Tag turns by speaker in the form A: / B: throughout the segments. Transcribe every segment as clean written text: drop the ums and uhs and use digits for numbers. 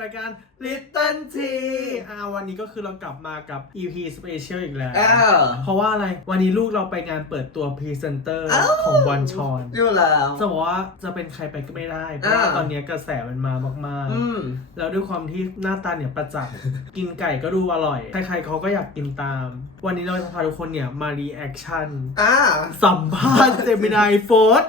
A: รายการ Little T วันนี้ก็คือเรากลับมากับ EP Special อีกแล้วเพราะว่าอะไรวันนี้ลูกเราไปงานเปิดตัวพรีเซนเตอร์ของบอลชอน
B: อยู่แล้ว
A: จะบอกว่าจะเป็นใครไปก็ไม่ได้เพราะว่าตอนนี้กระแสมันมามากๆแล้วด้วยความที่หน้าตาเนี่ยประจักษ์กินไก่ก็ดูอร่อยใครๆเขาก็อยากกินตามวันนี้เราจะพาทุกคนเนี่ยมารีแอคชั่นสัมภาษณ์เจมินายโฟร์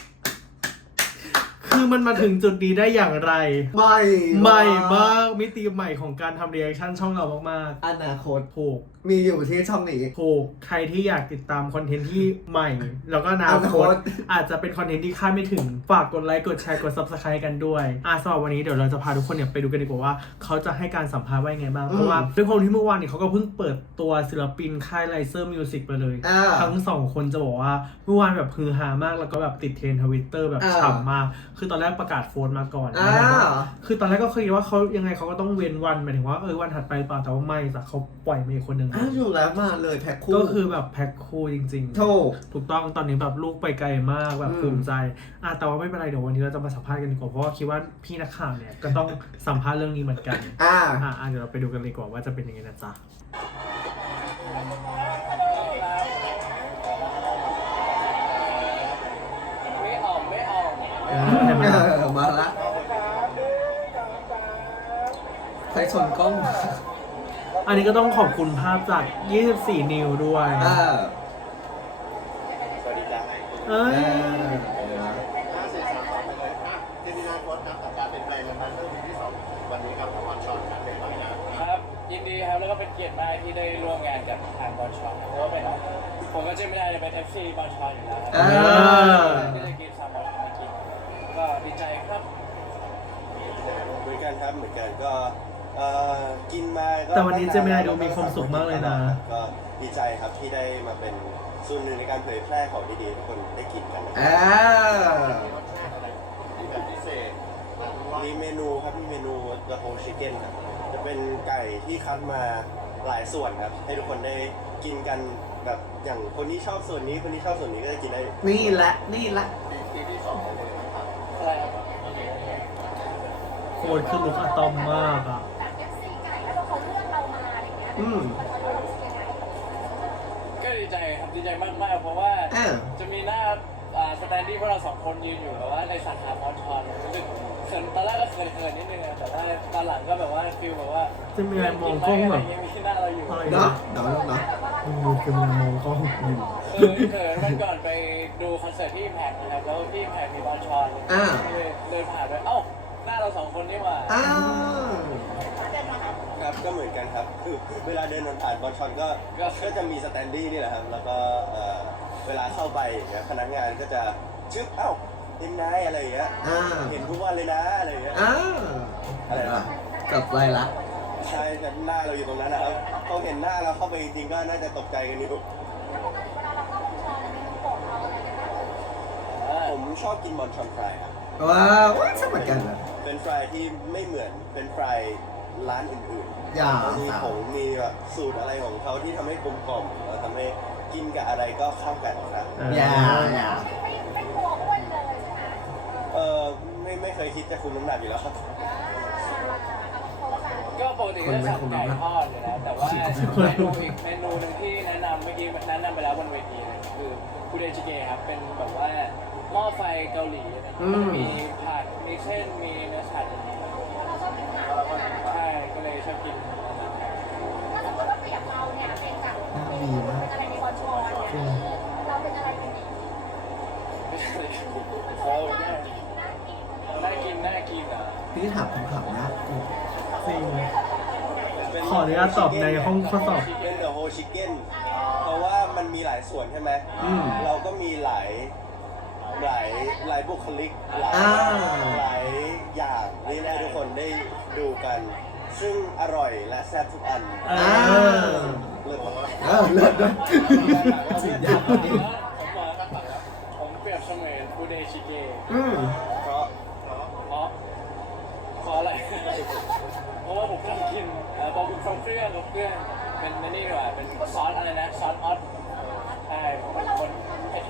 A: คือมันมาถึงจุดนี้ได้อย่างไรใหม่มากมิติใหม่ของการทำรีแอคชั่นช่องเรามาก
B: ๆอนาคต
A: ถูก
B: มีอยู่ที่ช่องนี้
A: ถูกใครที่อยากติดตามคอนเทนต์ที่ใหม่แล้วก็อนาคตอาจจะเป็นคอนเทนต์ที่คาดไม่ถึงฝากกดไลค์กดแชร์กด Subscribe กันด้วยสำหรับวันนี้เดี๋ยวเราจะพาทุกคนเนี่ยไปดูกันดีกว่าว่าเขาจะให้การสัมภาษณ์ว่ายังไงบ้างเพราะว่าด้วยความที่เมื่อวานนี้เขาก็เพิ่งเปิดตัวศิลปินค่ายไลเซอร์มิวสิกไปเลยทั้ง2คนจะบอกว่าเมื่อวานแบบฮือฮามากแล้วก็แบบติดเทรนด์ Twitter แบบฉ่ำมากคือตอนแรกประกาศโฟนมาก่อนคือตอนแรกก็เคยคิดว่าเขายังไงเขาก็ต้องเว้นวันหมายถึงว่าวันถัดไปเปล่าแต่ว่าไม่แต่เขาปล่อยมาอีกคนนึง
B: อยู่แล้วมาเลยแพ็คคู่
A: ก็คือแบบแพ็คคู่จริงๆถูกต้องตอนนี้แบบลูกไปไกลมากแบบภูมิใจแต่ว่าไม่เป็นไรเดี๋ยววันนี้เราจะมาสัมภาษณ์กันดีกว่าเพราะว่าคิดว่าพี่นักข่าวเนี่ยก็ต้องสัมภาษณ์เรื่องนี้เหมือนกันเดี๋ยวเราไปดูกันเลยดีกว่าว่าจะเป็นยังไงนะจ๊ะ
B: มาละใครชนกล้อง
A: อันนี้ก็ต้องขอบคุณภาพจาก24นิ้วด้วย
C: สวัสดีจ้า
A: เอ้ย
C: เจมินาโค้ชครับกับการเป็นแปลงมันเริ่มที่2วันนี้ครับบอลชอนครับเป็นไรนะครับ
D: ยินดีครับแล้วก็เป็นเกียรติมากที่ได้ร่วมงานกับทางบอลชอนเพราะว่าเป็นผมก็เจมินาจะเป็น FC บอลชอนอยู่แล้วก็จะกินซาบอลมากินก็ดีใจครับ
C: เหมือนกันครับเหมือนกันก็กินมา
A: แต่วันนี้เจมินาดูมีความสุขมากเลยนะ
C: ก็ดีใจครับที่ได้มาเป็นส่วนหนึ่งในการเผยแพร่ของดีๆทุกคนได้กินกันมีแบบพิเศษมีเมนูครับมีเมนูกระโฮชิคเก้นครับจะเป็นไก่ที่คัดมาหลายส่วนครับให้ทุกคนได้กินกันแบบอย่างคนที่ชอบส่วนนี้คนที่ชอบส่วนนี้ก็จะกินได้
B: นี่แหละ
C: ปีที่2เลยนะครับ
A: โคตรคือลูกอะตอมมาก
D: ก็ดีใจครับดีใจมากๆเพราะว่าจะมีหน้าสแตนดี้พวกเรา2คนยืนอยู่แบบว่าในสาขาบอลชอนรู้สึกเขินตอนแรกก็เขินนิดนึงแต่ว่าตอนหลังก็แบบว่าฟีลแบบว่า
A: จะมีอะไรมองกล้องแบบ
D: มีหน้าเราอยู่
B: เนาะ
A: ดูคือมันมองกล้องอยู่
D: เขินวันก่อนไปดูคอนเสิร์ตที่แพกนะครับแล้วที่แพกมีบอลชอนเดินผ่านไปหน้าเรา2คนนี่หว่า
C: ครับก็เหมือนกันครับคือเวลาเดินผ่านบอลชอนก็จะมีสแตนดี้นี่แหละครับแล้วก็เวลาเข้าไปพนักงานก็จะชึบยังไงอะไรอย่างเงี้ยเห็นทุกวันเลยนะอะไรอย่างเงี้ยอะไรนะ
B: กับไรละ
C: ใช่แต่หน้าเราอยู่ตรงนั้นนะครับเขาเห็นหน้าเราเข้าไปจริงๆก็น่าจะตกใจกันอยู่ผมชอบกินบอลชอนฟรายครับ
B: ว้าวชอบเหมือนกันเลย
C: เป็นฟรายที่ไม่เหมือนเป็นฟรายร้านอื่น
B: ๆ
C: มีผงมีแบบสูตรอะไรของเขาที่ทำให้กลมกล่อมแล้วทำให้กินกับอะไรก็เข้ากันครับไม่เคยคิดจะคุมน้ำหนักอยู่แล้วครับ
D: ก็ปกติก็สั่งไก่ทอดอยู่แล้วแต่ว่าเมนูอีกเมนูนึงที่แนะนำเมื่อกี้แนะนำไปแล้วบนเวทีคือคูเดจิเกะครับเป็นแบบว่าหม้อไฟเกาหลีมีผักมีเส้นมีเนื้อสัตว์ใช่ก็เลยชอบกิน
B: ดีมาก
D: น่ากิน
B: พี่ถามคำถามนะ
A: จริงขออนุญาตตอบในห้องข้อสอบ
C: เป็นเดอะโฮชิคเก้นเพราะว่ามันมีหลายส่วนใช่ไหมเราก็มีหลายบุคลิกหลายอย่างนี่ให้ทุกคนได้ดูกันซึ่งอร่อยและแซ่บทุกอัน
B: เลิศด้วยสุดยอด
D: ผมเปรียบเสมือนคูเดชิเกะเพราะอะไรเพราะว่าผมทำกินพอผมทำเครื่องกับเครื่องเป็นนี่ดีกว่าเป็นซอสอะไรนะซอสออสใช่ผมเป็นคนเผ็ด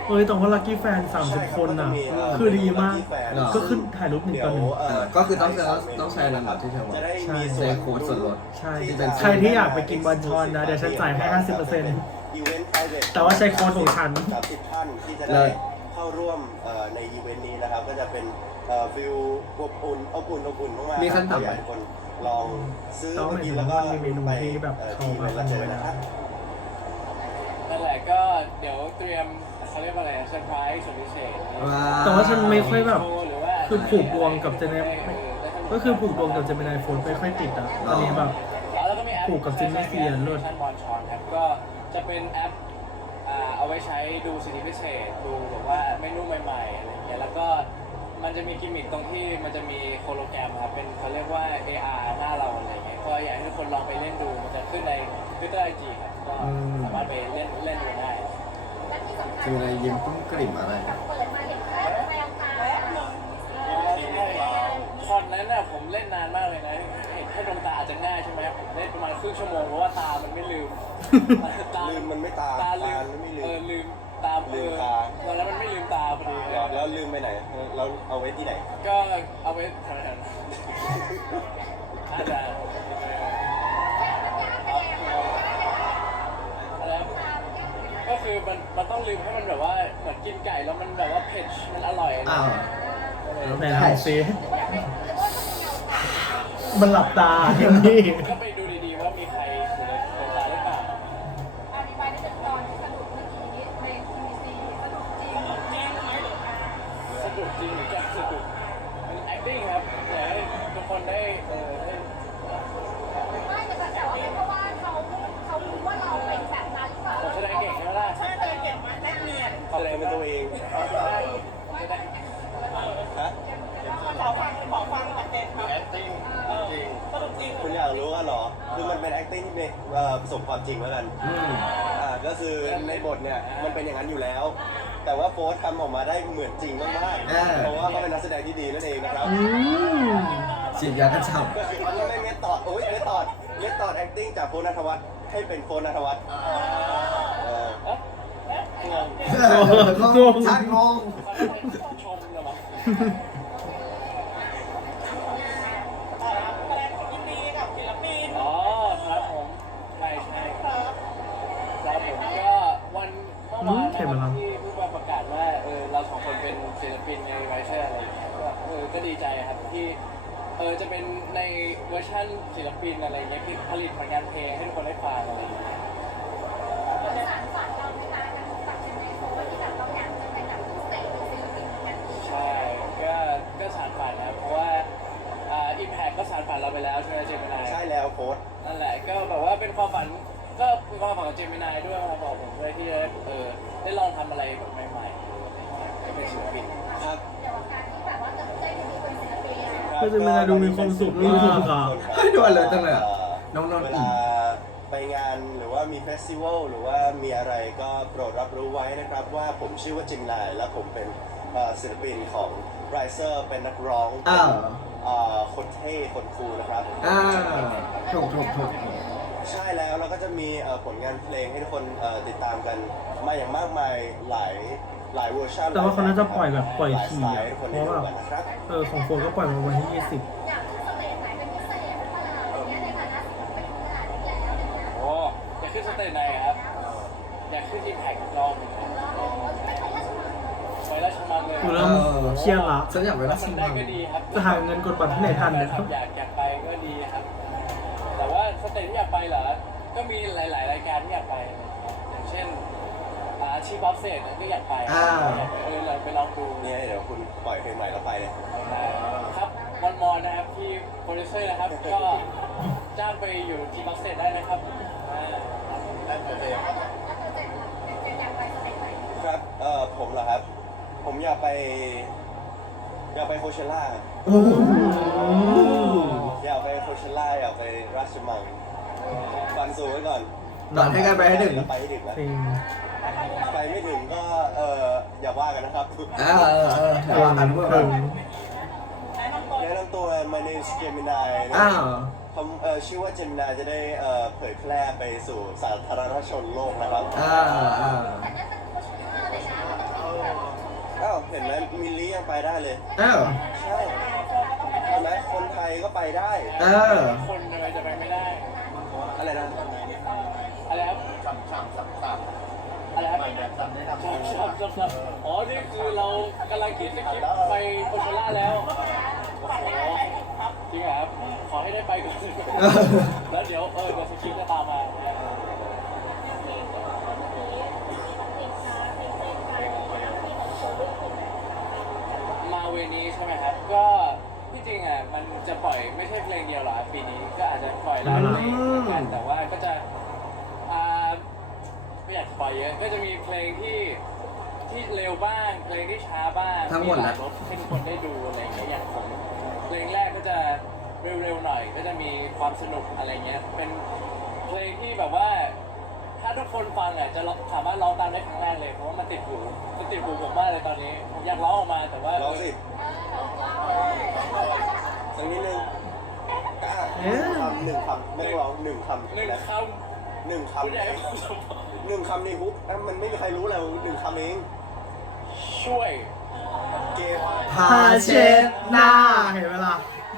A: เอ้ยแต่ว่าลัคกี้แฟน30 คนน่ะ คือดีมาก ก็ขึ้นถ่ายรูป1 ต่อ 1
E: ก็คือต้องใช้ลำดับที่เธอบอก
C: จะได้มี
E: ใช้โค้ดส่วนลด
A: ใช่ ใครที่อยากไปกินบอลชอนนะ เดี๋ยวฉันจ่ายให้ 50%
C: อีเวนต์ private
A: แต่ว่าใช้โค้ดของฉัน
C: 30 ท่านที่จะ
E: เล
C: ได้
E: ย
C: เข้าร่วมในอีเวนต์นี้นะครับ ก็จะเป็นฟิลอบอุ่นมากๆ
E: มีขั้นต่ำไหม
C: อยากให้คนลองซื้อ
A: ก็ห
C: มา
A: มา
C: กิ
A: ย
C: น
A: ถึ
C: แล้ว
A: ง
C: ก็
A: ว่ามีเมนู
C: ไป
A: ที่แบบเขา
C: ที่อีเว
A: มาน
C: ต์
A: ข
C: แล้ว
A: โม
C: เจอย นะครับ
D: นั่นแหละก็เดี๋ยวเตรียมเขาเรียกว่าอะไรเซอร์ไพรส์สุดพิเศษ
A: แต่ว่าฉันไม่ค่อยแบบ
D: หรือว่า
A: คือผูกดวงกับเจเนก็คือผูกดวงกับเจมินายโฟนไม่ค่อยติดอ่ะอันนี้แบบ
D: แล้วก็มีแอป
A: ผูกกับจิมมี่เซียนด้วย
D: ชั่นบอลชอนครับก็จะเป็นแอปเอาไว้ใช้ดูสิทธิพิเศษดูแบบว่าเมนูใหม่ๆอะไรอย่างเงี้ยแล้วก็มันจะมีกิมมิคตรงที่มันจะมีโฮโลแกรมครับเป็นเขาเรียกว่า AR หน้าเราอะไรเงี้ยก็อยากให้ทุกคนลองไปเล่นดูมันจะขึ้นใน Twitter IG ครับก็สามารถไปเล่นดูได้
E: คืออะไรยิ้มกุ้งกลิ่มอะไร
D: คอนนั้นน่ะผมเล่นนานมากเลยนะเห็นแค่ดวงตาอาจจะง่ายใช่ไหมผมเล่นประมาณครึ่งชั่วโมงเพราะว่าตามันไม่ลืม
C: ลืมมันไม่ตา
D: ตาลื
C: ตาม มันไม่ลืม
D: ลืมตา
C: ลืมตา
D: ตอนนั้นมันไม่ลืมตาพอดี
C: แล้วลืมไปไหนเราเอาไว้ที่ไหน
D: ก็เอาไว้ทำอะไรนะอาจจะอะไรก็คือมันต้องลืมให้มันแบบว่าเหมือนกินไก่แล้วมันแบบว่าเผ็ดมันอร่อย
E: อ้าว
A: ไหนลองซิมันหลับตาเห็นนี่
D: ก็ไปดูดีๆว่ามีใครอยู่ในตาหรือเปล่าสะดุดจริงหรือแกสะดุดมัน acting ครับอยากให้ทุกคนได้ได้ผมแสดงเก่งใช่ไหมล่ะ
C: แสดงเป็นตัวเองฮะคุณอยากรู้กันเหรอ คือมันเป็น acting ที่ประสบความจริงแล้วกัน ก็คือในบทเนี่ยมันเป็นอย่างนั้นอยู่แล้ว แต่ว่าโฟร์ทำออกมาได้เหมือนจริงมากๆเพราะว่าเขาเป็นนักแสดงที่ดีนั่นเองนะครับ
E: ฉีดยากระชับ
C: ก็คือเขาเล่นเมธอดเมธอด acting จากโฟร์ณัฐวัฒน์ให้เป็นโฟร์ณัฐวัฒน์งง
E: ชักงง
D: ชมเหรอวะอ๋อครับผมใช่ครับผมก็วันเมื่อวานนะครับที่ผู้ประกาศว่าเรา2 คนเป็นศิลปินในไรเชอร์อะไรอย่างเงี้ยก็ดีใจครับที่จะเป็นในเวอร์ชันศิลปินอะไรเงี้ยที่ผลิตผลงานเพลงให้ทุกคนได้ฟังอะไรอย่างเงี้ยใช่ก็สานฝันนะเพราะว่าImpact ก็สานฝันเราไปแล้วใช่ไหมเจมินาย
C: ใช่แล้วโค้ด
D: นั่นแหละก็แบบว่าเป็นความฝันก็เป็นความฝันของเจมินายด้วยมาบอกผมด้วยที่ได้ลองทำอะไรแบบใหม่ๆให้เป็นศิลปิน
C: ครับ
A: ก็จะไม่ได้ดูมีความสุขมากค่ะ
E: ให้ดูอะไรตั้งเลยน้องนนท์
C: เวลาไปงานหรือว่ามีเฟสติวัลหรือว่ามีอะไรก็โปรดรับรู้ไว้นะครับว่าผมชื่อว่าจิมนายและผมเป็นศิลปินของไรเซอร์เป็นนักร้องคนเท่คนคูลนะครับ
E: ถูก
C: ใช่แล้วเราก็จะมีผลงานเพลงให้ทุกคนติดตามกันมาอย่างมากมายหลายเวอร์ชัน
A: แต่ว่าเขาน่าจะปล่อยแบบปล่อยที
C: หลา
A: อ่ะ
C: ยสไตล์ให้ทุกคน
A: เพ
C: ได้
A: ราะ
C: ดู
A: แบบ
C: กันนะครับ
A: ของโฟนก็ปล่อยมาวันที่
D: โอ้อยากขึ้นสเตจไหนครับอยากขึ้นImpactลองไว้ราชมังเลย
A: 20 กูเริ่มเครียดละ
E: ฉันอยากไปรั
D: ถ้า
E: บ
D: มั
E: ชิ
D: น
E: ม
D: ได้
E: บ้าง
D: ก็ดีครับ
A: จะหาเงินกดบัตรที่ไหนทันเนี่ยครับ
D: อยากไปก็ดีครับ แต่ว่าสเตจที่อยากไปเหรอก็มีหลายๆรายการที่อยากไปอย่างเช่นอาชีพบัฟเฟ่ก็อยากไปเราไปลองดู
C: เนี่ยเดี๋ยวคุณปล่อยเพลงใหม่แล้วไปเลย
D: ครับวันมอนะครับที่โปรดิวเซอร์นะครับก็จ้างไปอยู่ที่บัฟเฟ่ได้นะครับ
C: ครับผมเหรอครับ ผมอยากไปโคเชล่า
E: โอ้โห
C: อยากไปโคเชล่าอยากไปราชมังฟันสูงไว้ก่อน
E: ตอนให้กันไปให้ถึง
C: ไปให้ถึงนะ
A: จริง
C: ไปไม่ถึงก็อย่าว่ากันนะครับ
E: แต่ว่ากันเพื่อน
C: แนะนำตัว my name is Gemini ผมชื่อว่า Gemini จะได้เผยแพร่ไปสู่สาธารณชนโลกนะครับเห็นไหมมิลลี่ยังไปได้เลย
E: เออ
C: ใช่เห็นไหมคนไทยก็ไปได้
E: เออ
D: คนทำไมจะไปไม่ได้
C: อะไรนะ
D: อะไรครับ อะไรครับอ๋อ นี่คือเรากำลังคิดสคริปต์ไปโคเชล่าแล้วโอ้โหจริงเหรอครับ ขอให้ได้ไปก่อน แล้วเดี๋ยวเดี๋ยวสคริปต์จะตามมา มาเวนี้ใช่ไหมครับ ก็ที่จริงอ่ะมันจะปล่อยไม่ใช่เพลงเดียวหรอกครับปีนี้ก็อาจจะปล่อยหลายเพลงเหมือนกันแต่ว่าก็จะไม่อยากปล่อยเยอะก็จะมีเพลงที่เร็วบ้างเพลงที่ช้าบ้าง
E: ทั้งหมด
D: ห
E: แห
D: ลา
E: ละ
D: ยรสให้ทุกคนได้ดูอะไรอย่างเงี้ยอย่างผมเพลงแรกก็จะเร็วๆหน่อย ก็จะมีความสนุกอะไรเงี้ยเป็นเพลงที่แบบว่า ถ้าทุกคนฟังอ่ะจะสามารถร้องตามได้ครั้งแรกเลยเพราะว่ามันติดหูผมมากเลยตอนนี้ผมอยากร้องออกมาแต่ว่า
C: ร้องสิสักนิดนึงกล้าหนึ่งคำไม่ร้องหนึ่งคำ
D: หนึ่ง
C: นะ
D: ค
C: หนึ่ง
D: ำ
C: คำ
D: คุณยาย
C: หนึ่งคำในฮุกมันไม่มีใครรู้เลยหนึ่งคำเอง
D: ช่วย
C: เกม
E: พาเช็ดหน้า
A: เห็นเวลา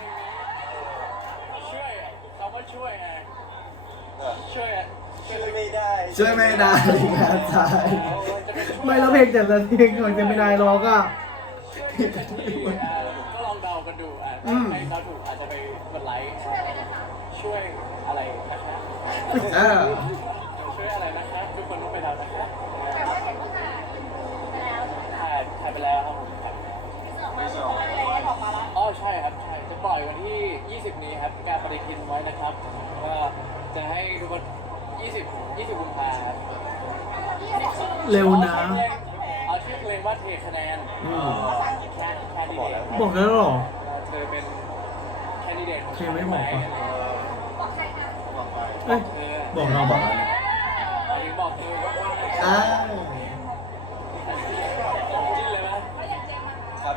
D: ช่วยคำว่าช่วยไง
C: เออ
D: ช่วยอะ
C: ช่วยไม่ได้
E: ช่วยไม่ได้งานใจ
A: ไม่แล้วเพลงแต่ละเพลงของเจมินายร้องอ่ะ
D: ก็ลองเดากันดูอ่ะ
E: อืม
D: ใครเดาถูกอาจจะไปกดไลค์ช่วยอะไรนะคะ
E: เออ
D: ช่วยอะไรนะคะทุกคนต้องไปเดานะคะถ่ายไปแล้วครับผมอ๋อใช่ครับใช่จะปล่อยวันที่ 20 นี้ครับการปฏิทินไว้นะครับก็จะให้ทุกคน20 กุมภาพันธ์
A: เร็วนะ
D: เอาชื่อเพลงว่าเทคะแนน
E: อืม
D: แคนดิเดต
A: บอกแล้วเหรอ
D: เธอเป็นแคนดิเดตของ
A: เพลงไม่บอก
D: ฉัน
A: ปะ
D: ห
A: เอ้ย
D: เธอ
A: บอกเราบอกแล้ว
D: อันนี้บอกเธอว่า
E: อ้าว
D: จิ้นเลยไหม
C: ครับ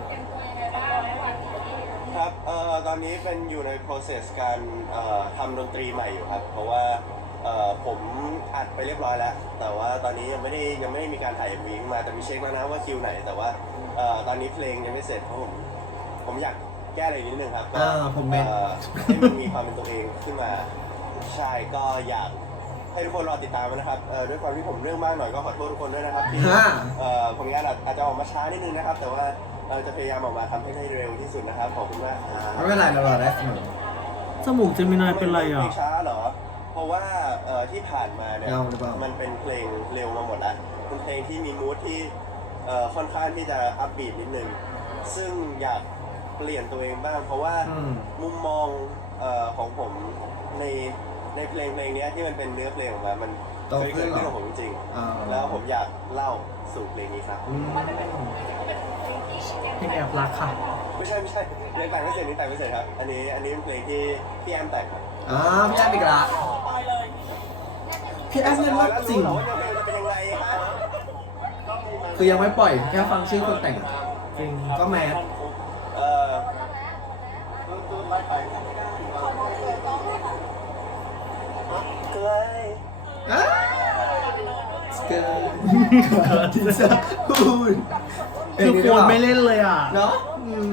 C: ครับตอนนี้เป็นอยู่ใน process การทำดนตรีใหม่อยู่ครับ เพราะว่าผมอัดไปเรียบร้อยแล้ว แต่ว่าตอนนี้ยังไม่ได้มีการถ่าย MV ขึ้นมาแต่มีเช็คแล้วนะว่าคิวไหน แต่ว่าตอนนี้เพลงยังไม่เสร็จเพราะผมอยากแก้อะไรนิดนึงครับก็
E: ผมเมน
C: ให้มันมีความเป็นตัวเองขึ้นมาใช่ก็อยากให้ทุกคนรอติดตามนะครับด้วยความที่ผมเรื่องมากหน่อยก็ขอโทษทุกคนด้วยนะครับที่
E: ฮะ
C: ผลงานอาจจะออกมาช้านิดนึงนะครับ แต่ว่าเราจะพยายามออกมาทำให้ได้เร็วที่สุดนะครับขอบคุณมากครับ
E: ไม่เป็นไรเรารอได้เสมอ
A: จมูกเจมินายเป็นไรอ่ะ
C: เพลงช้าเหรอ เพราะว่าที่ผ่านมาเนี่ย
E: เงาหรือเปล่า
C: มันเป็นเพลงเร็วมาหมดแล้วเป็นเพลงที่มีมูทที่ค่อนข้างที่จะอัพบีทนิดนึงซึ่งอยากเปลี่ยนตัวเองบ้าง เพราะว่า
E: อืม
C: มุมมองของผมในเพลงนี้ที่มันเป็นเนื้อเพลงออกมามัน
E: โต
C: เคย
E: ขึ้
C: เกิ
E: น
C: ด
E: เหรอ
C: ขึ้นกับผมจริง
E: อ่า
C: ๆแล้วผมอยากเล่าสู่เพลงนี้ครับ
E: อืม
A: เพลงแอบรักค่ะ
C: ไม่ใช่ยังแต่งไม่เสร็จนี่แต่งไม่เสร็จครับ อันนี้เป็นเพลงที่พี่แอมแต่งครับ
E: อ่าพี่แอมอีกละพี่แอมเนี่ยว่าจริง
C: เหรอว่าเพลงจะเป็นยังไงฮะ
E: คือยังไม่ปล่อยแค่ฟังชื่อคนแต่ง
A: จริง
E: ก็แมส
C: เออใกล้
E: อ้าเกินที่จะพูด
A: คือโฟนไม่เล่นเลยอ่ะ
E: เนาะ
A: อืม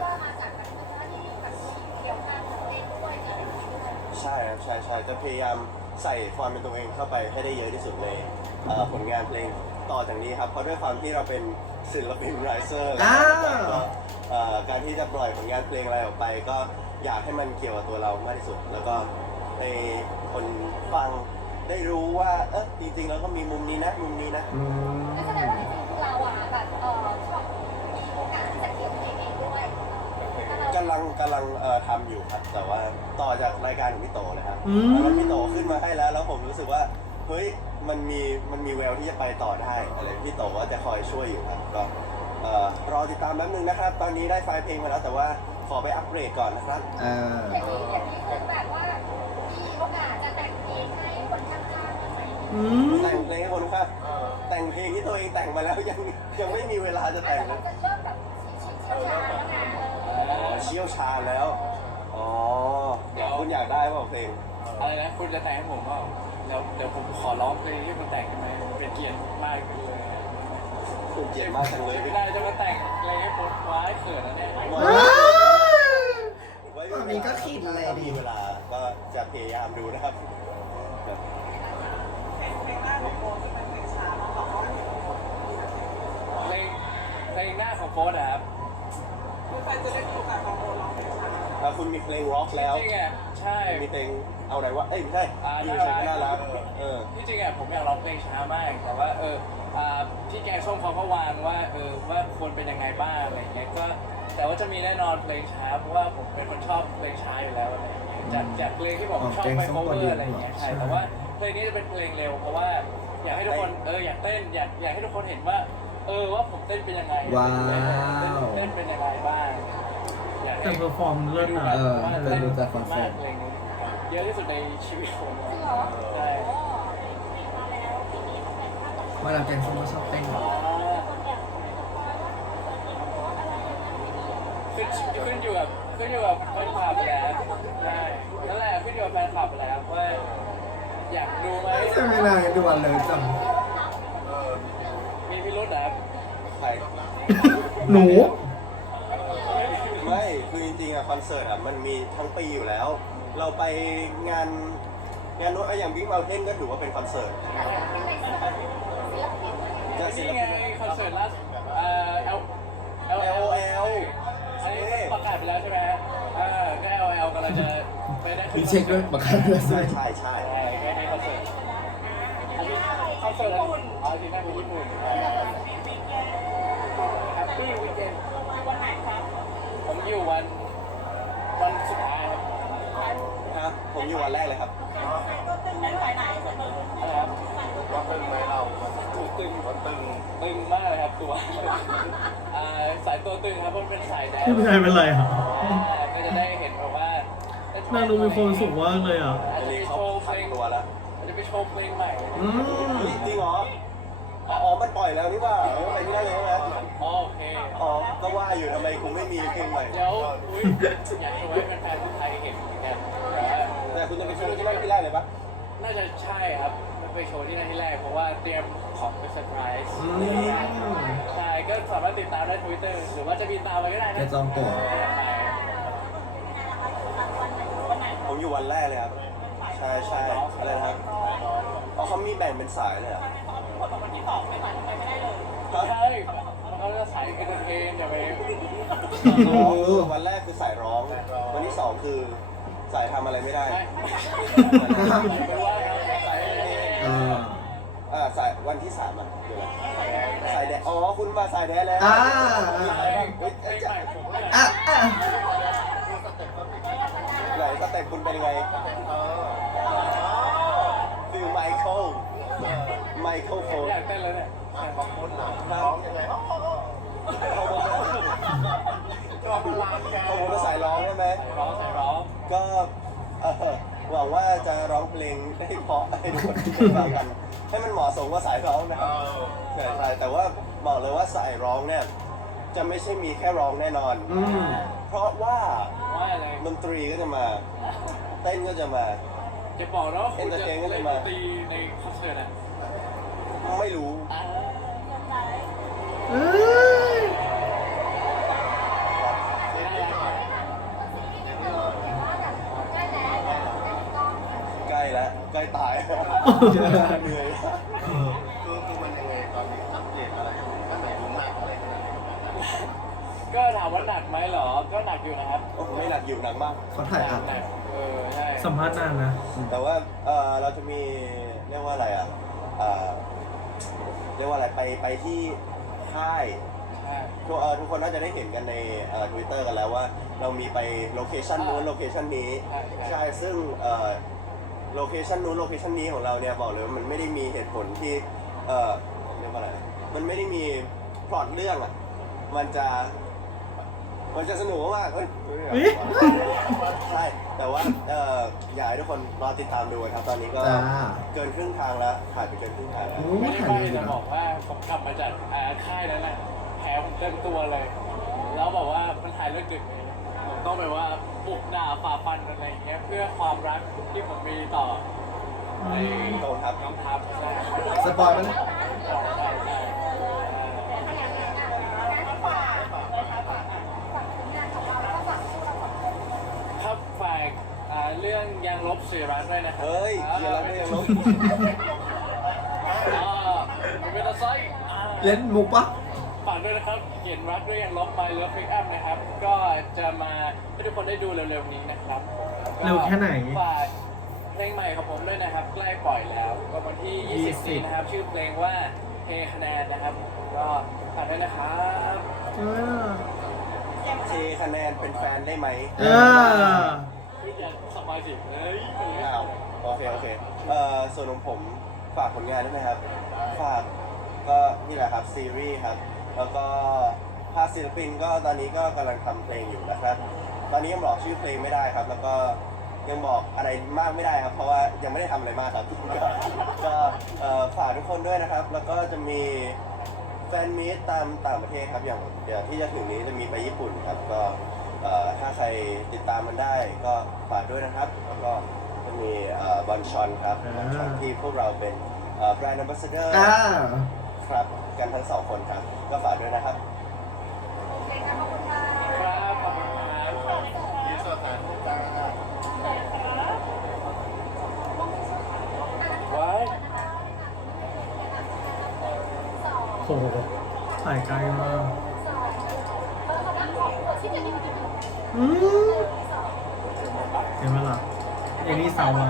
C: ใช่ครับใช่จะพยายามใส่ความเป็นตัวเองเข้าไปให้ได้เยอะที่สุดในผลงานเพลงต่อจากนี้ครับเพราะด้วยความที่เราเป็นศิลปินไรเซอร์ก็การที่จะปล่อยผลงานเพลงอะไรออกไปก็อยากให้มันเกี่ยวกับตัวเรามากที่สุด แล้วก็ให้คนฟังได้รู้ว่าจริงๆแล้วก็มีมุมนี้นะมุมนี้นะ
E: อืม
F: แสดงว่าจริงๆคือเราอะแบบชอบมีโอกาสที่จะเขียนเพลงเองด้วย
C: กำลังทำอยู่ครับแต่ว่าต่อจากรายการของพี่โตนะครับ
A: อืม
C: แล้วพี่โตขึ้นมาให้แล้วผมรู้สึกว่าเฮ้ยมันมีแววที่จะไปต่อได้อะไรพี่โตก็จะคอยช่วยอยู่ครับก็รอติดตามแป๊บนึงนะครับ ตอนนี้ได้ไฟล์เพลงมาแล้วแต่ว่าขอไปอัปเกรดก่อนนะครับ
F: อย่างนี้คือแบบว่ามีโอกาสจะแต่งเพลงให้คนข้างๆไหม
A: อืม
C: แต่งเพลงให้คนครับแต่งเพลงที่ตัวเองแต่งมาแล้วยังไม่มีเวลาจะแต่ง
F: แต่
C: เล
F: เรา
C: ย
F: จะเริ่มแบบเชี่ยวชาญแล้วนะ
C: เชี่ยวชาญแล้วอ๋อคุณอยากได้เปล่าเพลง
D: อะไรนะคุณจะแต่งให้ผมเปล่าแล้วเดี๋ยวผมขอร้องเพลงที่คุณแต่งได้ไหมเป็นเกียรติมากเลย
C: โอ้เจ็บมากจังเลย
D: ไม่ได้จะมาแต่งอะไรให้ปวดว้ายเขินนะเนี่ย
E: มันมีก็คิดเลยดิ
C: มีเวลาก็จะพยายามดูนะครับ
D: เพลงหน้าของโฟสครับ
C: คุณมีเพลงร็อกแล้ว
D: จริงๆอ่ะใช่
C: มีเพลงเอาไหนวะเอ้ยไม่ใช่
D: ใช่
C: ใช่น่ารัก
D: ที่จริงอ่ะผมอยากร้องเพลงช้ามากแต่ว่าที่แกงส้มเขาก็วางว่าว่าควรเป็นยังไงบ้างอะไรเงี้ยก็แต่ว่าจะมีแน่นอนเพลงช้าเพราะว่าผมเป็นคนชอบเพลงช้าอยู่แล้วอะไรเงี้ยจากเพลงที่ผมชอบไป cover อะไรเงี้ยใช่แต่ว่าเพลงนี้จะเป็นเพลงเร็วเพราะว่าอยากให้ทุกคนอยากเต้นอยากให้ทุกคนเห็นว่าว่าผมเต้นเป็นยังไง
E: ว้าว
D: เต้นเป็นยังไงบ้างอยาก
A: แต่
D: ให้
A: เพอร์ฟอร์มเลิศนะ
E: เป็นดูจากคอนเสิร์ต
D: เพลงนี้เยอะที่สุดในชีวิตผม
F: จริงเหรอ
D: ใช่
E: เวลาแกงส้มก็ชอบเต้น
D: ขึ้นอยู่กับแฟนคลับแล้วใช่นั่นแหละขึ้นอยู่กับแฟนคลับแล้วว่าอยากดูไหม
E: ใช่ไหมนายดูวันเลยจัง
D: มีพิรุธนะครับ
C: ใคร
A: หนู
C: ไม่คือจริงๆอะคอนเสิร์ตอะมันมีทั้งปีอยู่แล้ว เราไปงานนู้นอย่างบิ๊กเมาเทนก็ถือว่าเป็นคอนเสิร์ตจะศิล
D: นี่ไง
C: ปิน
D: คอนเสิร์ตล่าสุด
C: LOL
D: อันนี้ประกาศไปแล้วใช่ไหมก็ LL กำลังจะไปได้
E: มีเช็คด้วยประกันด้วย
C: ใช่ใช่ใช่
D: ไม่ให้คอนเสิร์ตคอนเสิร์ตที่นั่นเป็นญี่ปุ่นแฮปปี้วีคเอนด์วันไหนครับผมอยู่วันสุดท้ายครับ
C: ฮะผมอยู่วันแรกเลยครับ
D: อะไรครับ
B: ว่าเป็นไหมเรา
D: ตึงมากเลยครับตัวสายตัวตึงครับมันเป็นสายแดน
A: พี่ผู้ชายเป็นไรอ่ะ
D: ก็จะได้เห็นแบบว่า
A: นางดูมีความสุขมากเลยอ่ะ
C: อันนี้เขาพักตัวแล้ว
D: จะไปโชว์เพลงใหม่
C: จริงเหรออ๋อมันปล่อยแล้วนี่ว่าไปที่นั่นเลยนะ
D: โอเค
C: อ๋อก็ว่าอยู่ทำไมคุณไม่มีเพลงใหม่
D: เดี๋ยวอยากจะไว้เป็นแฟนคนไทยเห็นเหมือนกันแต่
C: แต่คุณจะไปโชว์ที่นั่นที่แรกเลยปะ
D: น่าจะใช่ครับไปโชว์ที่นั่นที่แรกเพราะว่าเตรียมของเป็นเซอร์ไพรส์ใช่ก็สามารถติดตามได้ Twitter หรือว่าจะบินตามไปก็ได้นะ
E: แกจองตั๋ว
C: ผมอยู่วันแรกเลยครับ ใช่ใช่อะไรนะครับอ๋อเขามีแบ่งเป็นสายเลยเหรอ
D: ใช่เขาจะสายเอนเตอร์เทนอย่าไป
C: วันแรกคือสายร้อง วันที่สองคือสายทำอะไรไม่ได้
D: ไม่ว่าครับสายเอนเตอร์เทน
C: สายวันที่สามอ่ะเดี๋ยวนะสายแดนอ๋อคุณมาสายแดนแล้ว
D: เพลงใหม่ผมเนี่ย
C: ไหนสเต็ปคุณเป็นยังไงฟิลไมเคิลโฟน
D: อยากเต้นเลยเนี่ย
B: บางคนหนักร้องยังไงร้องพลังแก
C: เขาผมเป็นสายร้องใช่ไหม
D: สายร้อง
C: ก็หวังว่าจะร้องเพลงได้เพราะให้ทุกคนฟังกัน ให้มันเหมาะสมกับสายร้องนะครับใช่แต่ว่าบอกเลยว่าสายร้องเนี่ยจะไม่ใช่มีแค่ร้องแน่นอน เพราะว่า
D: ว่าอะไร
C: ดนตรีก็จะมา เต้นก็จะมา
D: จะบอกแล้วคุณจะเล่นดนตรีในคอนเสิร์ตอ่ะ
C: ไม่รู้ ใกล้แล้วใกล้ตายเหนื่อย
B: คือมันยังไงตอนนี้อัปเดตอะไรอันไหนดูหนักอะไรขนาดนี้
D: ก็ถามว่าหนักไหมเหรอ ก็หนักอยู่นะครับ
C: โอ้ไม่หนักอยู่หนักมาก
E: เขาถ่ายอัด
D: หนักใช่
A: สัมภาษณ์นานนะ
C: แต่ว่าเราจะมีเรียกว่าอะไรอ่ะเรียกว่าอะไรไปที่ค่าย
D: ใช่
C: ทุกคนน่าจะได้เห็นกันในTwitter กันแล้วว่าเรามีไปโลเคชันนู้นโลเคชันนี้ใช่ซึ่งโลเคชันนู้นโลเคชันนี้ของเราเนี่ยบอกเลยว่ามันไม่ได้มีเหตุผลที่เรียกว่าอะไรมันไม่ได้มีพล็อตเรื่องอ่ะมันจะสนุกมากใช่แต่ว่าอยากให้ทุกคนรอติดตามดูครับตอนนี้ก็
E: จ้า
C: เกินครึ่งทางแล้วถ่ายไปเกินครึ่งทางแล้ว
D: ไม่ได้
E: ถ่าย
D: ไป
E: ดี
D: แต่
E: นะ
D: บอกว่าผมกลับมาจากค่ายนั้นแหละแผลผมเต็มตัวเลย แล้วบอกว่ามันถ่ายเรื่องดึกเลยผมต้องแบบว่าบุกด่าฝ่าฟันอะไรอย่างเงี้ยเพื่อความรักที่ผมมีต่อใน
C: กองทัพ
D: น้องทัพใช่
E: สปอยล์มัน
D: ใช่ยางลบสื่อรักด้วยนะครับ
C: เฮ้ยเดี๋ยวเราไม่ยังลบ
D: เป็นอะไรไซ
E: เล่นมุกปะ
D: ฝากด้วยนะครับเขียนรักด้วยยางลบ My Love Pick Up นะครับก็จะมาให้ทุกคนได้ดูเร็วๆนี้นะครับ
A: เร็วแค่ไหน
D: ฝากเพลงใหม่ของผมด้วยนะครับใกล้ปล่อยแล้วก็วันที่ 20 นะครับชื่อเพลงว่าเทคะแนนนะครับก็ฝากด้วยนะครับ
C: เทคะแนนเป็นแฟนได้ไหม
D: ไม่อยากสบายสิเฮ้ย
C: อ้าวโอเคส่วนของผมฝากผลงานด้วยนะครับฝากก็นี่แหละครับซีรีส์ครับแล้วก็ภาคศิลปินก็ตอนนี้ก็กำลังทำเพลงอยู่นะครับตอนนี้ยังบอกชื่อเพลงไม่ได้ครับ แล้วก็ยังบอกอะไรมากไม่ได้ครับเพราะว่ายังไม่ได้ทำอะไรมากครับ ก็ฝากทุกคนด้วยนะครับ แล้วก็จะมีแฟนมีตตามต่างประเทศครับอย่างเดี๋ยวที่จะถึงนี้จะมีไปญี่ปุ่นครับก็ถ้าใครติดตามมันได้ก็ฝากด้วยนะครับแล้วก็จะมีบอลชอนครับบอลชอนที่พวกเราเป็นแบรนด์แอมบาสเดอร์ครับกันทั้งสองคนครับก็ฝากด้วยนะครับ
D: ครับขอบคุณครับว้าย
A: โหถ่ายไกลมากเห็นไหมล่ะเอนี่สาววาย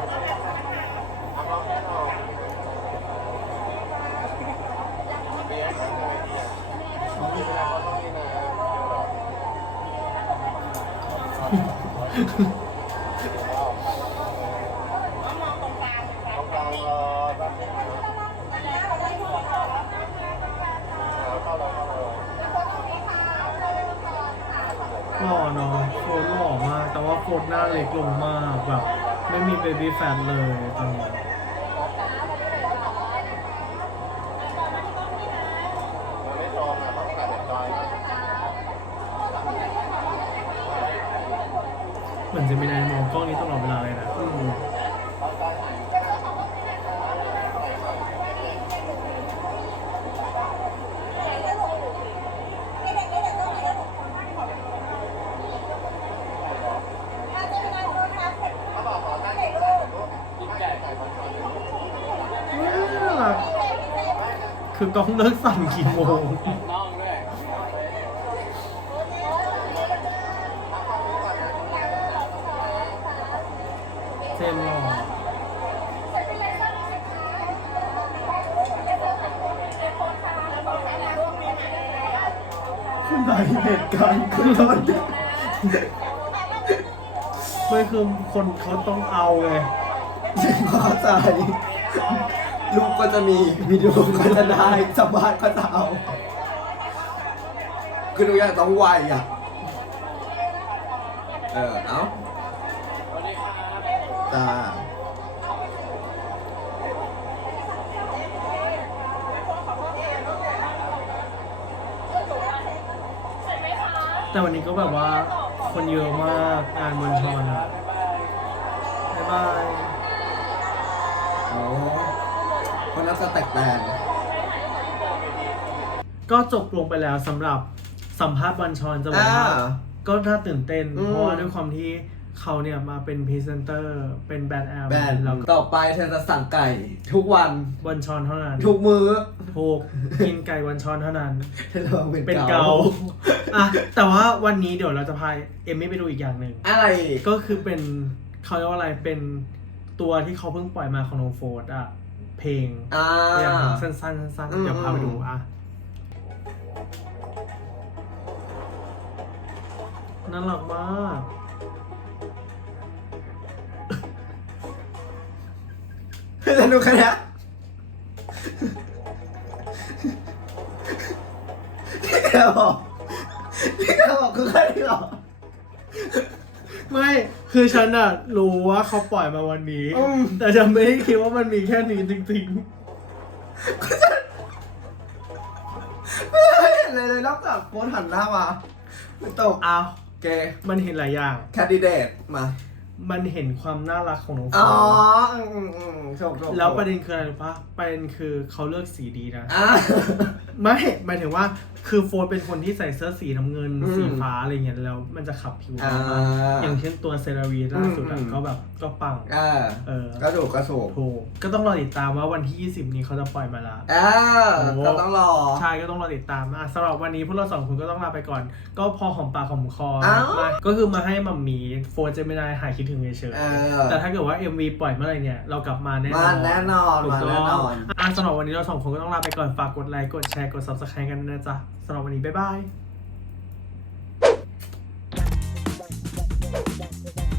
A: หล่อเนาะโฟนหล่อมาก แต่ว่าโฟนหน้าเล็กลงมากแบบไม่มีเบบี้แฟทเลยตอนนี้เหมือนจะมีนายมองกล้องนี้ตลอดเวลาเลยนะคือกล้องเลิกสั่นกี่โมง
D: น้องด้วย
A: เจมหล่อคุณไหนเหตุการณ์คือตอนไม่คือคนเขาต้องเอาไง
E: เข้าใจลูกก็จะมีวิดีโอก็จะได้สบายก็จะเอาคือทุกอย่างต้องไวอ่ะเอ้า
D: สวัสดีครับ
E: จ้า
A: แต่วันนี้ก็แบบว่าคนเยอะมากงานมวลชนอะบ๊ายบาย
E: โอ้คนน่าจะแตกแตน
A: ก็จบลงไปแล้วสำหรับสัมภาษณ์บอลชอนจะบอกว่าก็น่าตื่นเต้นเพราะว่าด้วยความที่เขาเนี่ยมาเป็นพรีเซนเตอร์เป็นแบรนด์แอม
E: แบน
A: แล้ว
E: ต่อไปเธอจะสั่งไก่ทุกวัน
A: บอลชอนเท่านั้น
E: ทุกมื้อ
A: ถูกกินไก่บอลชอนเท่านั้น
E: เธอลอง
A: เป็นเกาอ่ะแต่ว่าวันนี้เดี๋ยวเราจะพาเอมมี่ไปดูอีกอย่างหนึ่ง
E: อะไร
A: ก็คือเป็นเขาเรียกว่าอะไรเป็นตัวที่เขาเพิ่งปล่อยมาของน้องโฟร์ดอะเพลงอย่างสั้นๆเดี๋ยวพาไปดูอ่ะน่ารักมาก
E: สนุกแค่ไหนนี่แกบอกคือแค่นี้หรอ
A: ไม่คือฉันอะรู้ว่าเขาปล่อยมาวันนี้ แต่ฉันไม่ได้คิดว่ามันมีแค่นี้จริง
E: ไม่เห็นอะไรเลยนอกจากโพสหันหน้ามาไม่ตก
A: ๆอ้าว
E: แก
A: มันเห็นหลายอย่าง
E: แคนดิเดตมา
A: มันเห็นความน่ารักของน้องโฟ
E: อ๋อ
A: ร์
E: โชค
A: แล้วประเด็นคืออะไรรู้ปะประเด็นคือเขาเลือกสีดีนะ
E: อ่ะ
A: ไม่หมายถึงว่าคือโฟร์เป็นคนที่ใส่เสื้อสีน้ำเงินสีฟ้าอะไรเงี้ยแล้วมันจะขับผิวอย่างเช่นตัวเซราวีล่าสุดก็แบบก็ปัง
E: ก็ถูก
A: ถูกก็ต้องรอติดตามว่าวันที่ 20 นี้เขาจะปล่อยมาแล้ว
E: ก็ต้องรอ
A: ใช่ก็ต้องรอติดตามสำหรับวันนี้พวกเรา2 คนก็ต้องลาไปก่อนก็พอหอมปากหอมคอก็คือมาให้มัมมี่โฟร์เจมินายหายคิดถึงเฉยๆแต่ถ้าเกิดว่า MV ปล่อยเมื่อไหร่เนี่ยเรากลับมาแน่นอนถูกต้องสำหรับวันนี้เรา2 คนก็ต้องลาไปก่อนฝากกดไลค์กดแชร์กด Subscribe กันนะจ๊ะสำหรับวันนี้บ๊ายบาย